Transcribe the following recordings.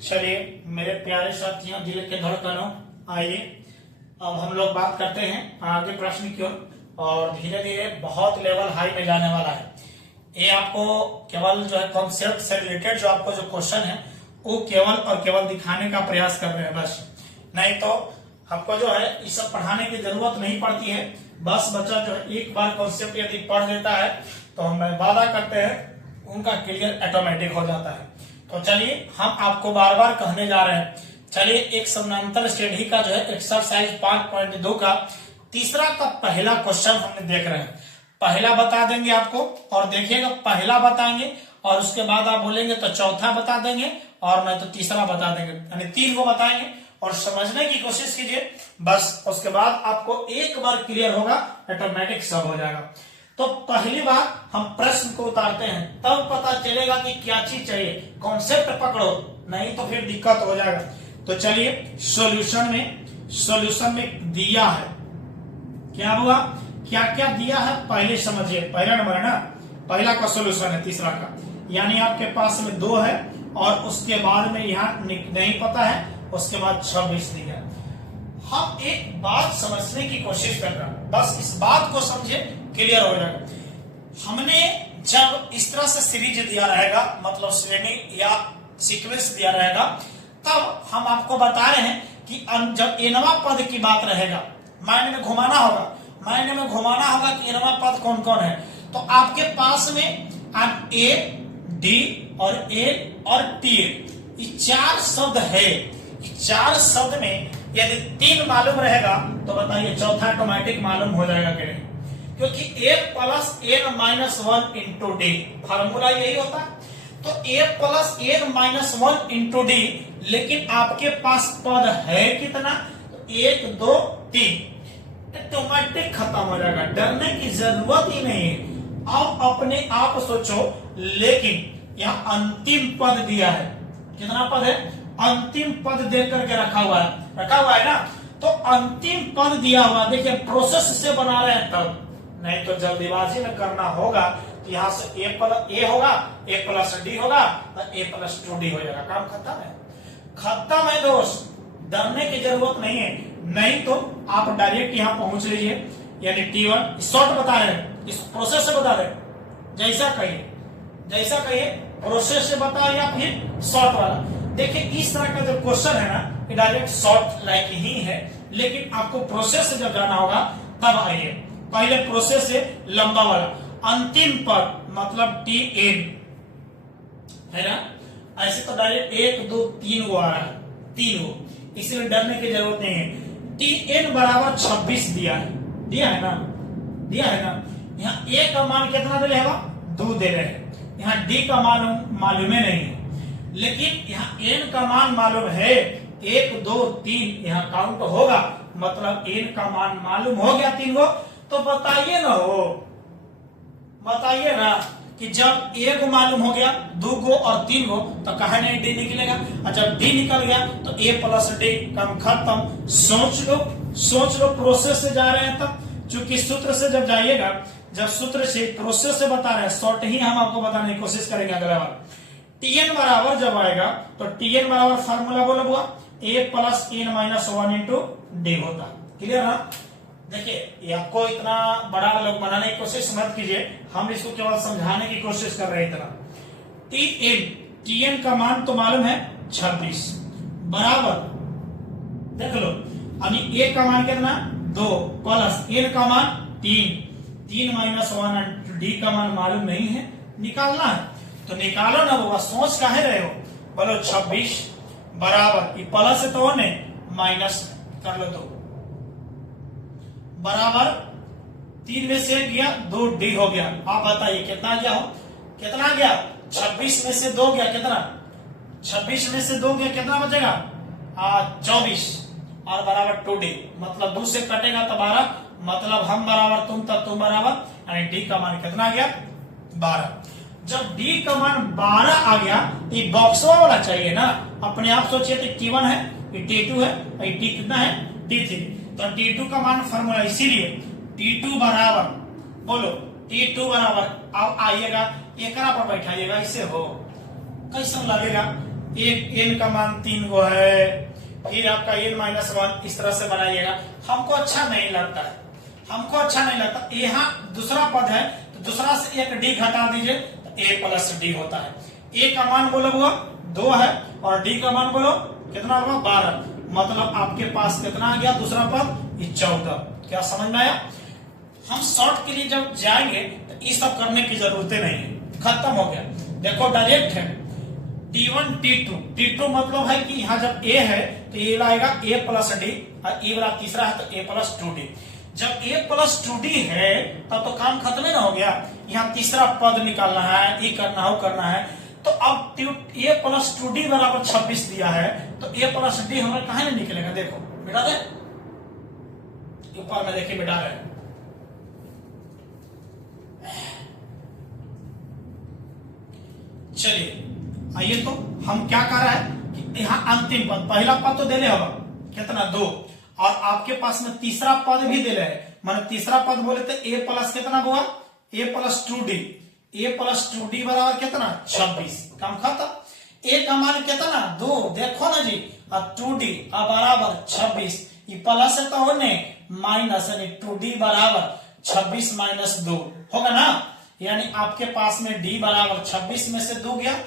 चलिए मेरे प्यारे साथियों, दिल के धड़कनों, आइए अब हम लोग बात करते हैं आगे प्रश्न की ओर। और धीरे धीरे बहुत लेवल हाई में जाने वाला है। ये आपको केवल जो है कॉन्सेप्ट से रिलेटेड जो आपको जो क्वेश्चन है वो केवल और केवल दिखाने का प्रयास कर रहे हैं बस। नहीं तो हमको जो है ये सब पढ़ाने की जरूरत नहीं पड़ती है। बस बच्चा जो है एक बार कॉन्सेप्ट यदि पढ़ लेता है तो हम वादा करते हैं उनका क्लियर ऑटोमेटिक हो जाता है। तो चलिए हम आपको बार बार कहने जा रहे हैं। चलिए एक समानांतर श्रेणी का जो है एक्सरसाइज 5.2 का तीसरा का पहला क्वेश्चन हमने देख रहे हैं। पहला बता देंगे आपको और देखिएगा, पहला बताएंगे और उसके बाद आप बोलेंगे तो चौथा बता देंगे और नहीं तो तीसरा बता देंगे, यानी 3 को बताएंगे और समझने की कोशिश कीजिए बस। उसके बाद आपको एक बार क्लियर होगा, ऑटोमेटिक सब हो जाएगा। तो पहली बार हम प्रश्न को उतारते हैं, तब पता चलेगा कि क्या चीज चाहिए। कॉन्सेप्ट पकड़ो, नहीं तो फिर दिक्कत हो जाएगा। तो चलिए सॉल्यूशन में दिया है, क्या हुआ, क्या क्या दिया है पहले समझिए। पहला नंबर है ना, पहला का सॉल्यूशन है तीसरा का, यानी आपके पास में 2 है और उसके बाद में यहाँ नहीं पता है, उसके बाद 26 दिया है। हम एक बात समझने की कोशिश कर रहे हैं, बस इस बात को समझे, क्लियर हो जाएगा। हमने जब इस तरह से सीरीज दिया रहेगा, मतलब श्रेणी या सीक्वेंस दिया रहेगा, तब हम आपको बता रहे हैं कि जब एनवा पद की बात रहेगा, माइंड में घुमाना होगा कि एनवा पद कौन कौन है। तो आपके पास में ए, डी और ए और टी, ये 4 शब्द है। 4 शब्द में यदि 3 मालूम रहेगा तो बताइए चौथा ऑटोमेटिक मालूम हो जाएगा कि नहीं, क्योंकि a plus n minus 1 into D, formula यही होता है। तो a plus n minus 1 into D, लेकिन आपके पास पद है कितना, तो 1 2 3, ऑटोमेटिक खत्म हो जाएगा, डरने की जरूरत ही नहीं है। अब अपने आप सोचो, लेकिन यहाँ अंतिम पद दिया है, कितना पद है, अंतिम पद दे करके रखा हुआ है ना। तो अंतिम पद दिया हुआ, देखिए प्रोसेस से बना रहे हैं तब, नहीं तो जल्दीबाजी में करना होगा तो यहाँ से ए होगा, ए प्लस डी होगा तो ए प्लस 2d हो जाएगा, काम खत्म है दोस्त, डरने की जरूरत नहीं है। नहीं तो आप डायरेक्ट यहाँ पहुंच लीजिए, यानी T1 शॉर्ट बता रहे हैं, इस प्रोसेस से बता रहे हैं, जैसा कहिए प्रोसेस से बताओ या फिर शॉर्ट वाला। देखिए इस तरह का जो क्वेश्चन है ना, ये डायरेक्ट शॉर्ट लाइक ही है, लेकिन आपको प्रोसेस से जब जाना होगा तब आइए। पहले प्रोसेस से लंबा वाला, अंतिम पद मतलब Tn है ना, ऐसे तो डायरेक्ट 1 2 3 वो आ रहा है, 3 वो, इसलिए डरने की जरूरत नहीं है। Tn बराबर 26 दिया है ना। यहाँ a का मान कितना दे रहे हैं, 2 दे रहे हैं। यहाँ d का मान मालूम नहीं है, लेकिन यहाँ n का मान मालूम है, 1 2 3 यहाँ काउंट होगा, मतलब n का मान मालूम हो गया 3 गो। तो बताइए ना कि जब a को मालूम हो गया 2 गो और 3 गो, तो कहा नहीं d निकलेगा, और जब d निकल गया तो a प्लस d कम खत्म। सोच लो प्रोसेस से जा रहे हैं तब, चूंकि सूत्र से जब जाइएगा, जब सूत्र से प्रोसेस से बता रहे हैं, शॉर्ट ही हम आपको बताने की कोशिश करेंगे अगला बार। Tn बराबर जब आएगा तो Tn बराबर फार्मूला बोला हुआ a plus n minus 1 into D होता, क्लियर ना। देखिए आपको इतना बड़ा लोग बनाने की कोशिश मत कीजिए, हम इसको केवल समझाने की कोशिश कर रहे हैं। इतना Tn का मान तो मालूम है 26 बराबर, देख लो, अभी a का मान कितना 2 प्लस n का मान 3 माइनस 1 डी का मान मालूम नहीं है, निकालना है तो निकालो ना बाबा, सोच काहे रहे हो, बोलो 26 बराबर, ये प्लस है तो होने माइनस कर लो, तो बराबर 3 में से गया 2d हो गया। आप बताइए कितना गया 26 में से 2 गया कितना, 26 में से 2 गया कितना बचेगा 24 और बराबर 2d, मतलब 2 से कटेगा तो 12, मतलब हम बराबर तुम तब तुम बराबर, यानी d का मान कितना आ गया 12। जब d का मान 12 आ गया तो ये बॉक्सवा वाला चाहिए ना, अपने आप सोचिए तो T1 है, ये T2 है, ये T कितना है T3, तो T2 का मान फॉर्मूला, इसीलिए T2 बराबर, बोलो T2 बराबर, अब आइएगा एकरा पर बैठाइएगा, इससे हो कैसा लगेगा एक n का मान 3 गो है, फिर आपका n-1 इस तरह से बनाइएगा। हमको अच्छा नहीं लगता है, हमको अच्छा नहीं लगता। यहाँ दूसरा पद है तो दूसरा से एक d घटा दीजिए तो a प्लस d होता है। a का मान बोलो हुआ 2 है और d का मान बोलो कितना होगा 12, मतलब आपके पास कितना आ गया दूसरा पद 14। क्या समझ में आया? हम शॉर्ट के लिए जब जाएंगे तो ये सब करने की जरूरत नहीं है, खत्म हो गया। देखो डायरेक्ट है T1 T2, T2 मतलब है कि यहाँ जब a है तो ये लाएगा a प्लस डी और ये वाला तीसरा है तो a प्लस 2d। जब a प्लस 2d है तब तो काम खत्म ही ना हो गया। यहाँ तीसरा पद निकालना है, ये करना हो करना है। तो अब a प्लस 2d बराबर 26 दिया है तो a प्लस डी हमारे कहा नहीं निकलेगा। देखो बेटा दे ऊपर में देखिए बेटा है, चलिए आइए तो हम क्या कर रहे हैं कि यहाँ अंतिम पद, पहला पद तो देने होगा कितना 2 और आपके पास में तीसरा पद भी दे रहे हैं, माने तीसरा पद बोले तो a प्लस कितना हुआ a plus 2d, a plus 2d बराबर कितना 26। काम खत्म। a का मान कितना 2, देखो ना जी, और 2d बराबर 26, ये प्लस है तो होने माइनस यानी 2d बराबर 26 माइनस 2 होगा ना, यानी आपके पास में d बराबर 26 में से 2 गया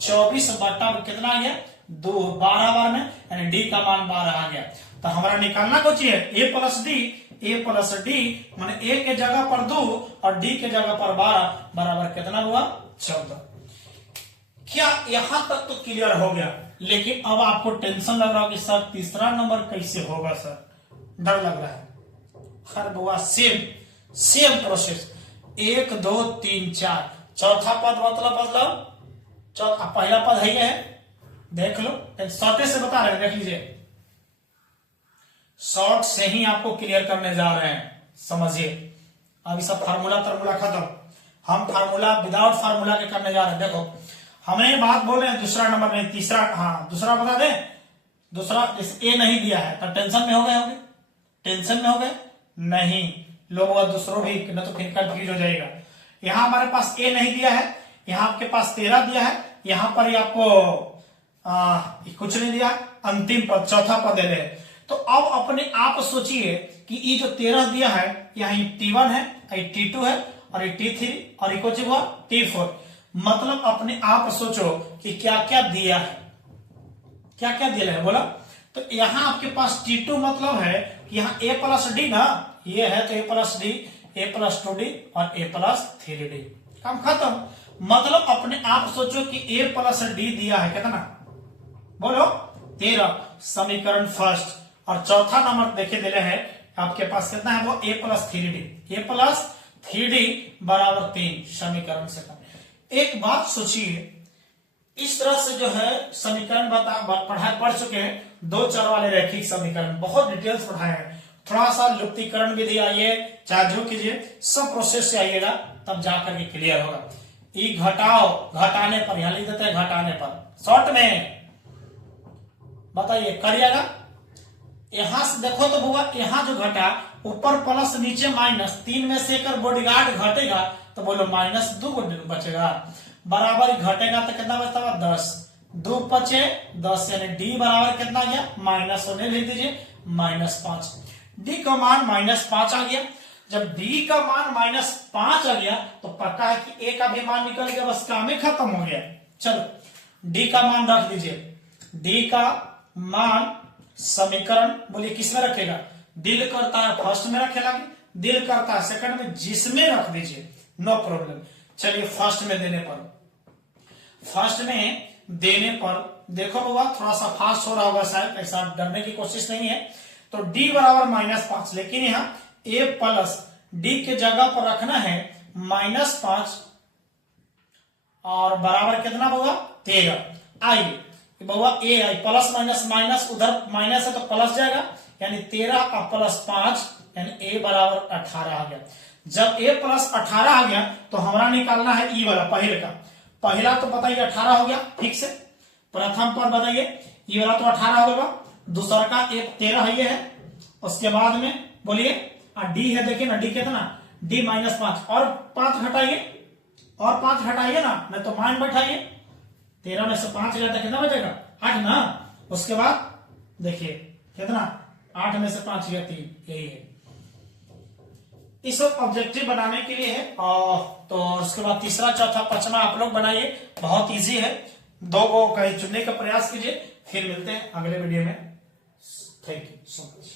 24 बटा कितना आ गया 2, 12 बार में यानी d का मान 12 आ गया। तो हमारा निकालना कुछ है a प्लस डी माने a के जगह पर 2 और d के जगह पर 12 बराबर कितना हुआ 14। क्या यहां तक तो क्लियर हो गया? लेकिन अब आपको टेंशन लग रहा है कि सर तीसरा नंबर कैसे होगा, सर डर लग रहा है। खैर बुआ सेम प्रोसेस 1 2 3 4, चौथा पद मतलब पहला पद है ये है, देख लो शॉर्टे से बता रहे हैं, देख लीजिए शॉर्ट से ही आपको क्लियर करने जा रहे हैं, समझिए। अभी सब फार्मूला खत्म, हम फार्मूला विदाउट फार्मूला के करने जा रहे हैं। देखो हमें बात बोल रहे हैं दूसरा नंबर नहीं तीसरा, हाँ दूसरा बता दें। दूसरा जैसे ए नहीं दिया है तो टेंशन में हो गए होंगे, टेंशन में हो गए नहीं लोग, दूसरों भी न तो फिर कंफ्यूज हो जाएगा। यहाँ हमारे पास ए नहीं दिया है, यहाँ आपके पास 13 दिया है, यहाँ पर ही आपको कुछ नहीं दिया, अंतिम पद चौथा पद दे रहे। तो अब अपने आप सोचिए कि ये जो 13 दिया है यहाँ T1 है, ये T2 है और ये T3 और ये कुछ हुआ T4। मतलब अपने आप सोचो कि क्या क्या दिया है, क्या क्या दिया है बोला। तो यहाँ आपके पास T2 मतलब है कि यहाँ a प्लस डी ना, ये है तो a plus D, a plus 2d और a प्लस 3d, काम खत्म। मतलब अपने आप सोचो कि a प्लस डी दिया है कितना बोलो 13, समीकरण फर्स्ट। और चौथा नंबर देखे दिले है आपके पास कितना है वो a plus 3d, a plus 3d बराबर 3, समीकरण सेकंड। एक बात सोचिए, इस तरह से जो है समीकरण पढ़ चुके हैं, 2 चर वाले रैखिक समीकरण बहुत डिटेल्स पढ़ाए हैं। थोड़ा सा लुप्तीकरण विधि आइए, चाहे जो कीजिए, सब प्रोसेस से आइएगा तब जाकर के क्लियर होगा। ई घटाओ, घटाने पर यहां लिख देते हैं घटाने पर, शॉर्ट में बताइए करिएगा। यहां से देखो तो बुआ, यहाँ जो घटा ऊपर प्लस नीचे माइनस, 3 में से एक बॉडीगार्ड घटेगा तो बोलो -2 बचेगा, बराबर घटेगा तो कितना बचता है 10, 2 बचे 10 यानी डी बराबर कितना गया माइनस होने लिख दीजिए -5। डी का मान -5 आ गया। जब डी का मान -5 आ गया तो पता है कि ए का भी मान निकल गया, बस काम ही खत्म हो गया। चलो डी का मान रख दीजिए, डी का मान समीकरण बोलिए किस में रखेगा, दिल करता है फर्स्ट में रखेगा, दिल करता है सेकंड में, जिसमें रख दीजिए नो प्रॉब्लम। चलिए फर्स्ट में देने पर, फर्स्ट में देने पर देखो बाबा थोड़ा सा फास्ट हो रहा होगा शायद, ऐसा डरने की कोशिश नहीं है। तो d बराबर -5, लेकिन यहाँ a प्लस डी के जगह पर रखना है -5 और बराबर कितना होगा 13। आइए बाबा ए आई प्लस माइनस माइनस, उधर माइनस है तो प्लस जाएगा, यानी 13 और प्लस 5 यानी a बराबर 18 आ गया। जब a प्लस 18 आ गया तो हमारा निकालना है ई वाला पहले का, पहला तो बताइए 18 हो गया ठीक से, प्रथम पर बताइए ई वाला तो 18 होगा, दूसरा का 13 है ये है, उसके बाद में बोलिए डी है, देखिए ना डी कितना d -5 और 5 घटाइए, और 5 घटाइए ना, नहीं तो मान बैठाइए, 13 में से 5 गया तो कितना बचेगा? 8 ना। उसके बाद देखिए कितना, 8 में से 5 गया 3, यही है। इस ऑब्जेक्टिव बनाने के लिए है। तो उसके बाद तीसरा, चौथा, पांचवा आप लोग बनाइए, बहुत इजी है। 2 को कहीं चुनने का प्रयास कीजिए। फिर मिलते हैं अगले वीडियो में। Thank you so much.